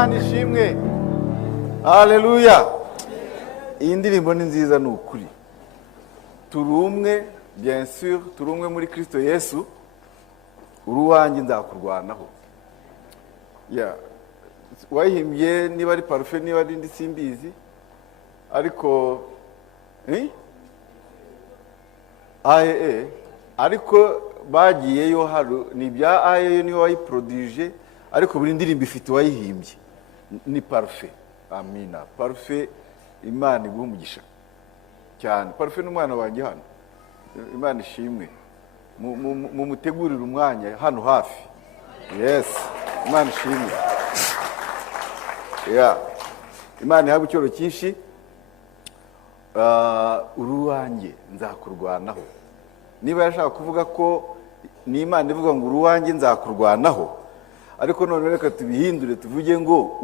Imana ishimwe. Haleluya. Iyi ndirimbo ni nziza ni ukuri. Turi umwe, bien sûr, turi umwe muri Kristo Yesu. Uruwanjye nzakurwanaho. Wayihimbye niba ari parufe niba ari ndi simbizi. Ariko ariko bagiyeyo haru ni bya aye niyo wayiproduije, ariko buri ndirimbo ifite wayihimbye ni parufe. Amina. Parufe Imana iguha umugisha cyane. Parufe n'umwana wanjye hano. Imana ishimwe. Mu mutegurira umwanya hano hafi. Yes. Imana ishimwe. Imana ihabwa icyoro cyinshi. Uruwanjye nzakurwanaho. Niba yashaka kuvuga ko ni Imana ivuga ngo uruwanjye nzakurwanaho, ariko none reka tubihindure tuvuge ngo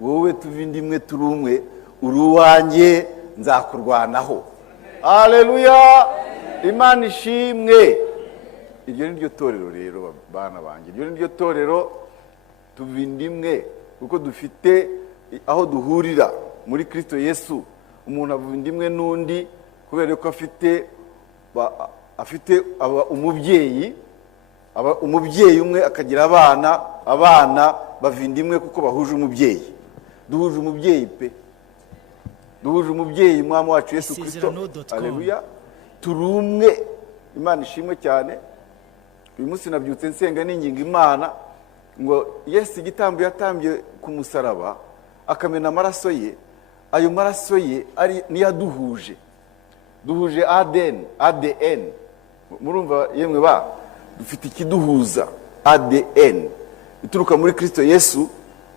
wowe tuvindimwe turi umwe, uruwanjye nzakurwanaho. Haleluya. Imana ishimwe. Iryo ni ryo torero rero bana banjye. Iryo ni ryo torero tuvindimwe, kuko dufite aho duhurira muri Kristo Yesu. Umuntu avindimwe n'undi kubera ko afite umubyeyi umwe akagira abana bavindimwe kuko bahuje umubyeyi. Duhuje umubyeyi pe. Duhuje umubyeyi Mwami wacu Yesu Kristo. Haleluya. Turi umwe. Imana ishimwe cyane. Uyu munsi nabyutse nsenga ninginga Imana ngo Yesu igitambo yatambye ku musaraba akamena amaraso ye, ayo maraso ye ari niyaduhuje. Duhuje ADN. Murumva yemwe dufite ikiduhuza ADN ituruka muri Kristo Yesu.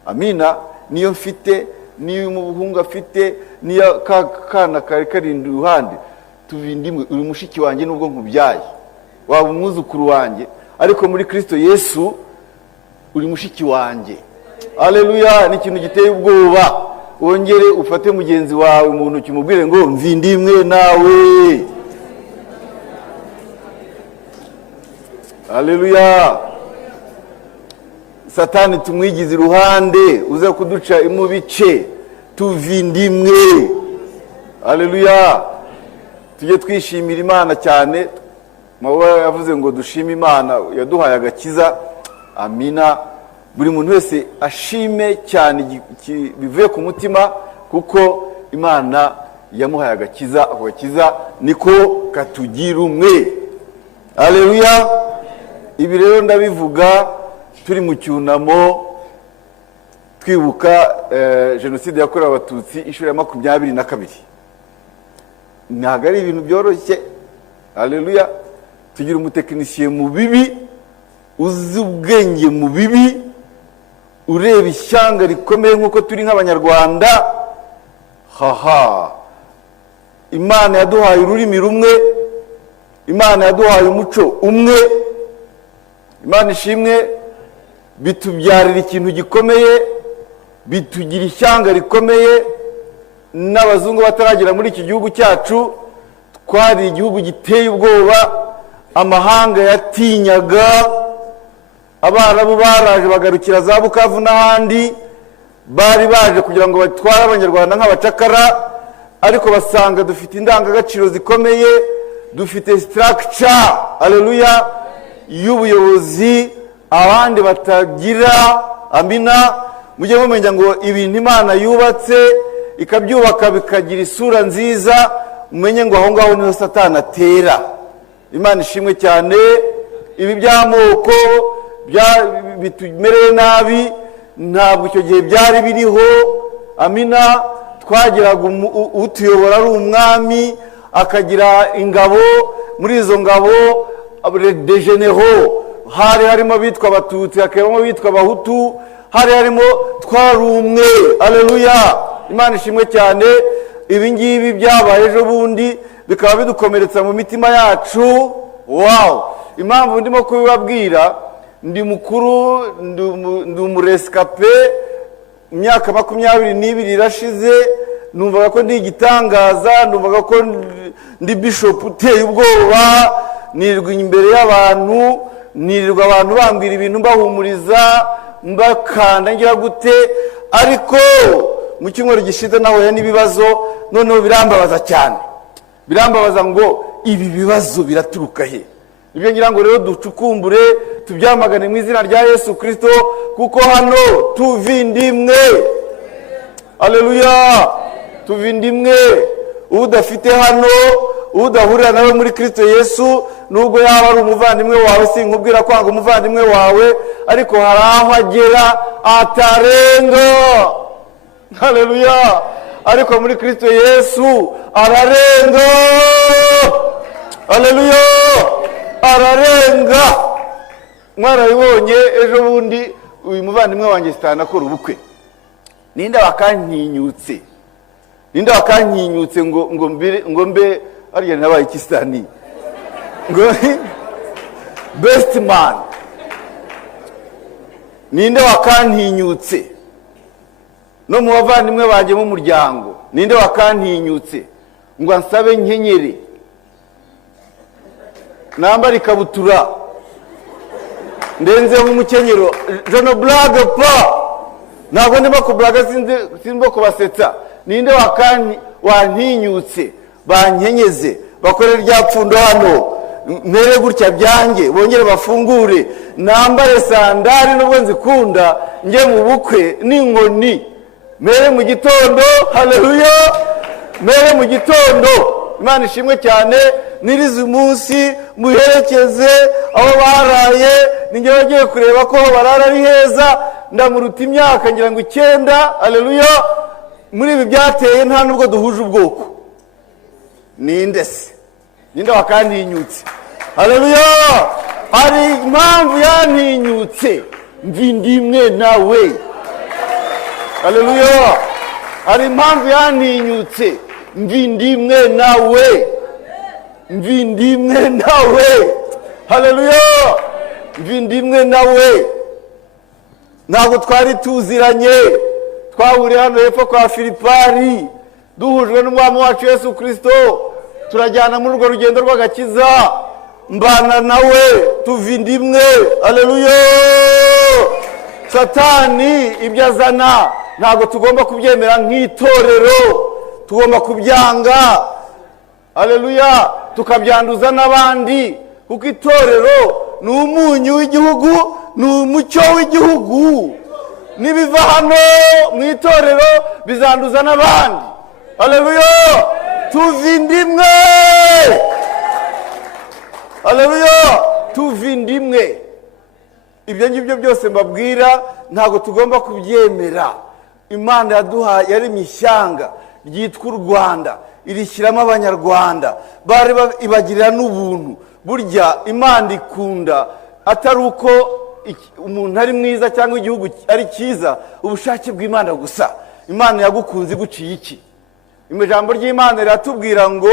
Amina. Niyo mfite, niyo umuhungu afite, niyo kana karindi ruhande. Tuvindimwe. Uri mushiki wanjye nubwo nkubyaye, waba umwuzukuru wanjye, ariko muri Kristo Yesu uri mushiki wanjye. Haleluya. Ni ikintu giteye ubwoba. Wongere ufate mugenzi wawe mu ntoki umubwire ngo mvindimwe nawe. Haleluya. Satani tumwigize iruhande uza kuduca mu bice. Tuvindimwe. Haleluya. Tujye twishimira Imana cyane. Mawe yavuze ngo dushime Imana yaduhaye agakiza. Amina. Buri muntu wese ashime cyane bivuye ku mutima, kuko Imana yamuhaye agakiza. Ako gakiza niko katugira umwe. Haleluya. Ibi rero ndabivuga turi mu cyunamo twibuka jenoside yakorewe Abatutsi inshuro ya 22. Ntabwo ari ibintu byoroshye. Haleluya. Tugira umutekinisiye mu bibi, uzi ubwenge mu bibi, ureba ishyanga rikomeye nk'uko turi nk'Abanyarwanda. Imana yaduhaye ururimi rumwe, Imana yaduhaye umuco umwe. Imana ishimwe. Bitubyarira ikintu gikomeye, bitugira ishyanga rikomeye. N'abazungu bataragera muri iki gihugu cyacu, twari igihugu giteye ubwoba, amahanga yatinyaga. Abarabu baraje bagarukira za Bukavu n'ahandi, bari baje kugira ngo batware Abanyarwanda nk'abacakara, ariko basanga dufite indangagaciro zikomeye, dufite structure, haleluya, y'ubuyobozi abandi batagira. Amina. Mujye mumenya ngo ibintu Imana yubatse ikabyubaka bikagira isura nziza, umenye ngo aho ngaho niho Satani atera. Imana ishimwe cyane. Ibi by'amoko bitumereye nabi ntabwo icyo gihe byari biriho. Amina. Twagiraga utuyobora ari umwami, akagira ingabo. Muri izo ngabo de généraux hari harimo bitwa Abatutsi, hakabamo bitwa Abahutu, hari harimo twari umwe. Haleluya. Imana ishimwe cyane. Ibi ngibi byabaye ejo bundi bikaba bidukomeretsa mu mitima yacu. Wow. Impamvu ndimo kubibabwira, ndi mukuru, ndi umurescape, imyaka 22 irashize. Numvaga ko ndi igitangaza, numvaga ko ndi bishop uteye ubwoba, nirirwa imbere y'abantu, nirirwa abantu bambwira ibintu mbahumuriza, mbakanda ngira gute, ariko mu cyumweru gishize nahuye n'ibibazo, noneho birambabaza cyane, birambabaza ngo ibi bibazo biraturuka he? Ibyo ngira ngo rero ducukumbure, tubyamagane mu izina rya Yesu Kristo, kuko hano tuvindimwe. Haleluya, tuvindimwe. Udafite hano, udahurira nawe muri Kristo Yesu, nubwo yaba ari umuvandimwe wawe, sinkubwira kwanga umuvandimwe wawe, ariko hari aho agera atarenga. Haleluya, ariko muri Kristo Yesu ararenga. Haleluya, ararenga. Mwarabibonye ejo bundi uyu muvandimwe wanjye sitana akora ubukwe, ninde wakantinyutse, ninde wakantinyutse ngo mbe ariya nabaye ikisitani, ngo best man, ninde wakantinyutse? No mu bavandimwe banjye mu muryango, ninde wakantinyutse ngo ansabe nkenyere, nambara ikabutura ndenzeho umukenyero? Je ne blague pas, ntabwo ndimo kublaga, sinzi kubasetsa. Ninde wantinyutse bankenyeze, bakorera rya pfundo hano, mere gutya byanjye, bongere bafungure, nambare sandari nubwo nzikunda, njye mu bukwe n'inkoni, mere mu gitondo. Haleluya, mere mu gitondo. Imana ishimwe cyane. Nirize umunsi muherekeze aho baraye, ninjye bagiye kureba ko barara ari heza, ndamuruta imyaka ngira ngo 9. Haleluya, muri ibi byateye nta nubwo duhuje ubwoko. Ninde se? Ninde wakantinyutse? Haleluya, hari impamvu yantinyutse, mvindimwe nawe. Haleluya, hari impamvu yantinyutse, mvindimwe nawe, mvindimwe nawe. Haleluya, mvindimwe nawe. Ntabwo twari tuziranye, twahuriye hano hepfo kwa Filipari, duhujwe n'umwami wacu Yesu Kristo, turajyana muri urwo rugendo rw'agakiza, mbana nawe, tuvindimwe. Haleluya, Satani ibyo azana ntabwo tugomba kubyemera nk'itorero, tugomba kubyanga. Haleluya, tukabyanduza n'abandi, kuko itorero ni umunyu w'igihugu, ni umucyo w'igihugu. Nibiva hano mu itorero bizanduza n'abandi. Haleluya, tuvindimwe. Haleluya, tuvindimwe. Ibyo ngibyo byose mbabwira ntabwo tugomba kubyemera. Imana yaduhaye, yaremye ishyanga ryitwa u Rwanda, irishyiramo abanyarwanda, bari ibagirira n'ubuntu. Burya Imana ikunda atari uko umuntu ari mwiza cyangwa igihugu ari cyiza, ubushake bw'Imana gusa. Imana yagukunze iguciye iki? Ijambo ry'Imana riratubwira ngo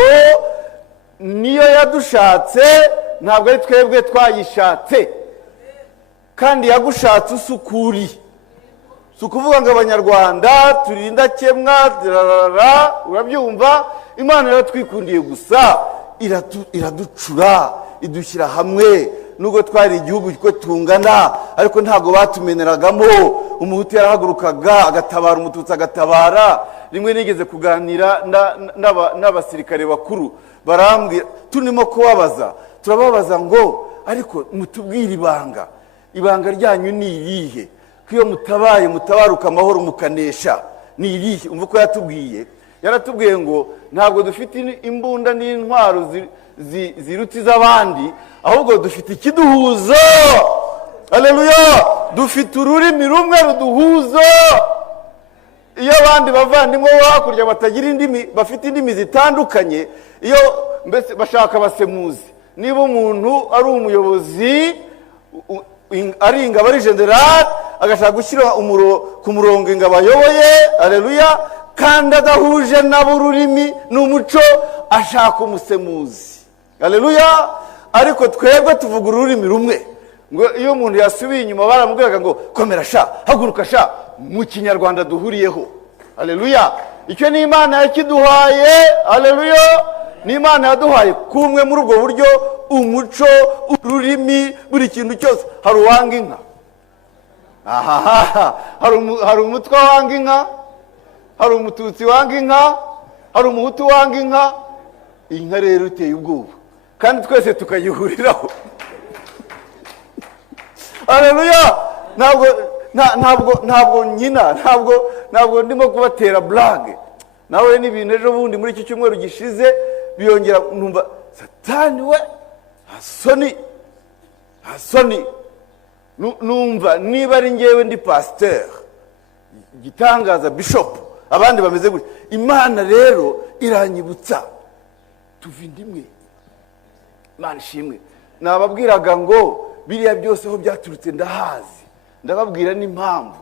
niyo yadushatse, ntabwo ari twebwe twayishatse, kandi yagushatse usukuri. Si ukuvuga ngo abanyarwanda turinda kemwa, urabyumva? Imana yaratwikundiye gusa, iraducura, idushyira hamwe. Nubwo twari igihugu ko tungana, ariko ntabwo batumeneragamo. Umuhutu yarahagurukaga agatabara, umututsi agatabara. Rimwe nigeze kuganira n'abasirikare bakuru, barambwira, turimo kubabaza, turababaza ngo ariko mutubwire ibanga ryanyu ni irihe? Iyo mutabaye mutabaruka amahoro mukanesha, ni irihe? Umva ko yatubwiye, yaratubwiye ngo ntabwo dufite imbunda n'intwaro ziruta iz'abandi, ahubwo dufite ikiduhuza. Haleluya, dufite ururimi rumwe ruduhuza. Iyo abandi bavandimwe bo hakurya batagira indimi, bafite indimi zitandukanye, iyo mbese bashaka basemuzi. Niba umuntu ari umuyobozi, ari ingabo, ari general, agashaka gushyira ku murongo ingabo ayoboye, haleluya, kandi adahuje nabo ururimi n'umuco, ashaka umusemuzi. Haleluya, ariko twebwe tuvuga ururimi rumwe. Ngo iyo umuntu yasubiye inyuma baramubwiraga ngo komera sha, haguruka sha, mu kinyarwanda duhuriyeho. Haleluya, icyo ni Imana yakiduhaye. Haleluya, ni Imana yaduhaye kumwe muri ubwo buryo, umuco, ururimi, buri kintu cyose. Hari uwanga inka, Aha, hari umutwa wanga inka, hari umututsi wanga inka, hari umuhutu wanga inka. Inka rero iteye ubwoba kandi twese tukayihuriraho. Haleluya. Ntabwo ndimo kubatera blague. Nawe n'ibintu ejo bundi muri iki cyumweru gishize biyongera numva Satani we hasoni numva niba ari ngewe ndi pasteur gitangaza bishop abandi bameze gutya. Imana rero iranyibutsa tuvindimwe. Imana ishimwe. Nababwiraga ngo biriya byose aho byaturutse ndahazi, ndababwira n'impamvu.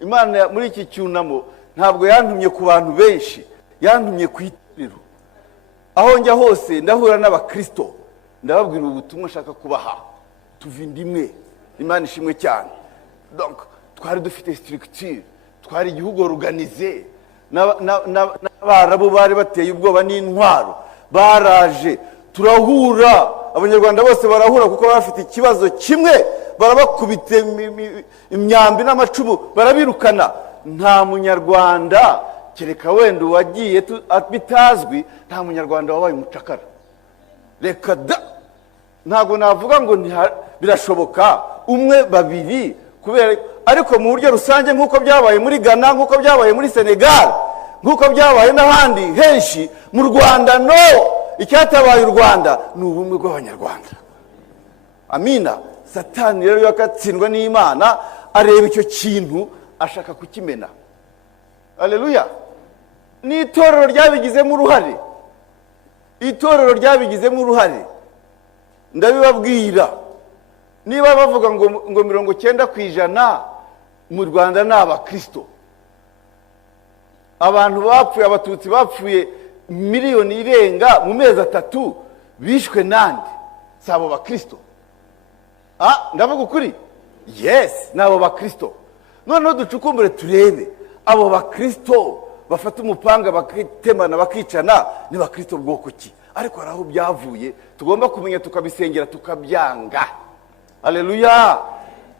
Imana muri iki cyunamo ntabwo yantumye ku bantu benshi, yantumye ku itorero. Aho njya hose ndahura n'abakristo, ndababwira ubutumwa nshaka kubaha. Tuvindimwe. Imana ishimwe cyane. Donc twari dufite structure, twari igihugu organize, n'abarabu bari bateye ubwoba n'intwaro, baraje turahura. Abanyarwanda bose barahura kuko bafite ikibazo kimwe, barabakubite imyambi n'amacumu barabirukana. Nta munyarwanda kereka wenda wagiye bitazwi, nta munyarwanda wabaye umucakara. Reka da, ntabwo navuga ngo birashoboka umwe babiri kubera, ariko mu buryo rusange nk'uko byabaye muri Ghana, nk'uko byabaye muri Senegal, nk'uko byabaye n'ahandi henshi, mu Rwanda no, icyatabaye u Rwanda ni ubumwe bw'abanyarwanda. Amina. Satani rero yakatsindwa n'Imana, areba icyo kintu ashaka kukimena. Haleluya. Ni itorero ryabigizemo uruhare, itorero ryabigizemo uruhare. Ndabibabwira, niba bavuga ngo 90% mu Rwanda ni abakristo, abantu bapfuye, abatutsi bapfuye miliyoni irenga mu mezi 3 bishwe nande? Sabo bakristo. Ndavuga ukuri? Yes, nabo bakristo. Noneho ducukumbure turebe abo bakristo bafata umupanga bakitemana bakicana ni bakristo bwoko ki? Ariko araho byavuye tugomba kumenya tukabisengera tukabyanga. Haleluya.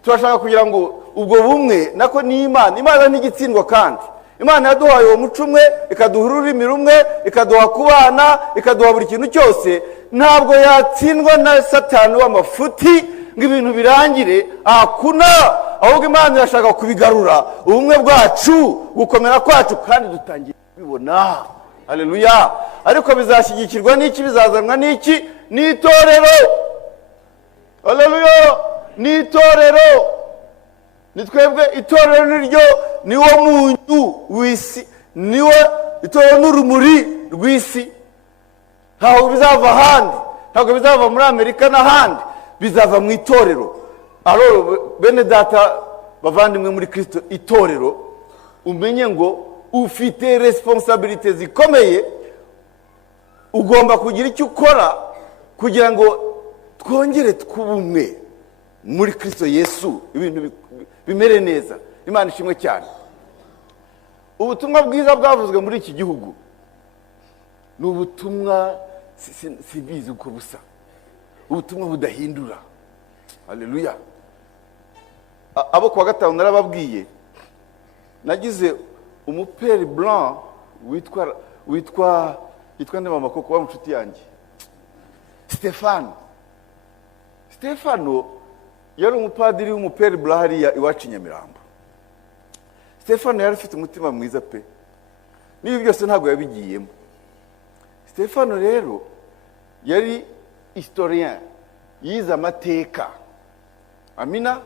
Turashaka kugira ngo ubwo bumwe nako ni Imana ntigitsindwa kandi. Imana yaduhaye uwo muco umwe, ikaduha ururimi rumwe, ikaduha kubana, ikaduha buri kintu cyose. Ntabwo yatsindwa na Satani w'amafuti ngo ibintu birangire. Ahubwo Imana irashaka kubigarura ubumwe bwacu, gukomera kwacu, kandi dutangiye kubibona. Haleluya. Ariko bizashyigikirwa n'iki? Bizazanwa n'iki? N'itorero. Haleluya. N'itorero. Ni twebwe itorero niryo, niwo munyu w'isi, niwo itorero n'urumuri rw'isi. Ntabwo bizava ahandi, ntabwo bizava muri Amerika n'ahandi, bizava mu itorero. Bene data bavandimwe muri Kristo, itorero umenye ngo ufite responsabilité zikomeye. Ugomba kugira icyo ukora kugira ngo twongere twubumwe muri Kristo Yesu, ibintu bimere neza. Imana ishimwe cyane. Ubutumwa bwiza bwavuzwe muri iki gihugu ni ubutumwa sibizi uko busa, ubutumwa budahindura. Haleluya. Abo kwa gatanu narababwiye, nagize umupere blanc witwa nde mama koko wa mshuti yanjye Stefano yari umupadiri w'umupere blanc hariya iwacu Nyamirambo. Stefano yari afite umutima mwiza pe, nibi byose ntabwo yabigiyemo. Stefano rero yari historien, yize amateka. Amina.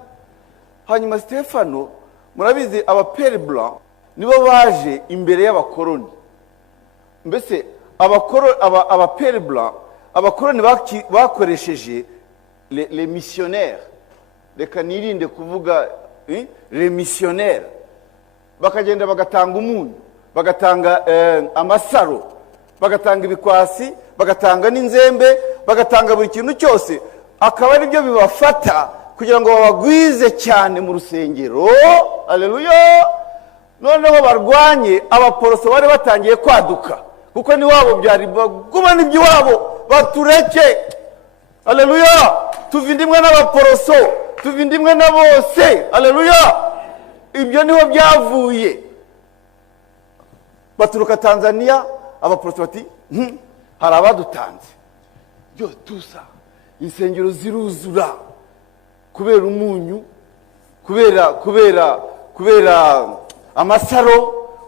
Hanyuma Stefano, murabizi abapere blanc nibo baje imbere y'abakoroni. Mbese abapere blanc, abakoroni bakoresheje les missionnaires. Reka nirinde kuvuga les missionnaires. Bakagenda bagatanga umunyu, bagatanga amasaro, bagatanga ibikwasi, bagatanga n'inzembe, bagatanga buri kintu cyose. Akaba ari byo bibafata kugira ngo babagwize cyane mu rusengero. Haleluya. Noneho barwanye abaporoso bari batangiye kwaduka, kuko ni wabo byari baguma n'iby'iwabo batureke. Haleluya. Tuvindimwe n'abaporoso tuva indimwe na bose. Haleluya. Ibyo niho byavuye. Baturuka Tanzania, abaprotestati hari abadutanze. Byo tusa insengero ziruzura kubera umunyu, kubera amasaro,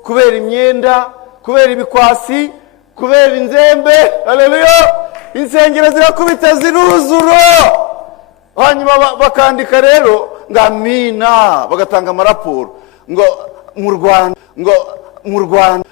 kubera imyenda, kubera ibikwasi, kubera inzembe. Haleluya. Insengero zirakubita ziruzura. Hanyuma bakandika rero ngamina, bagatanga amaraporo ngo mu Rwanda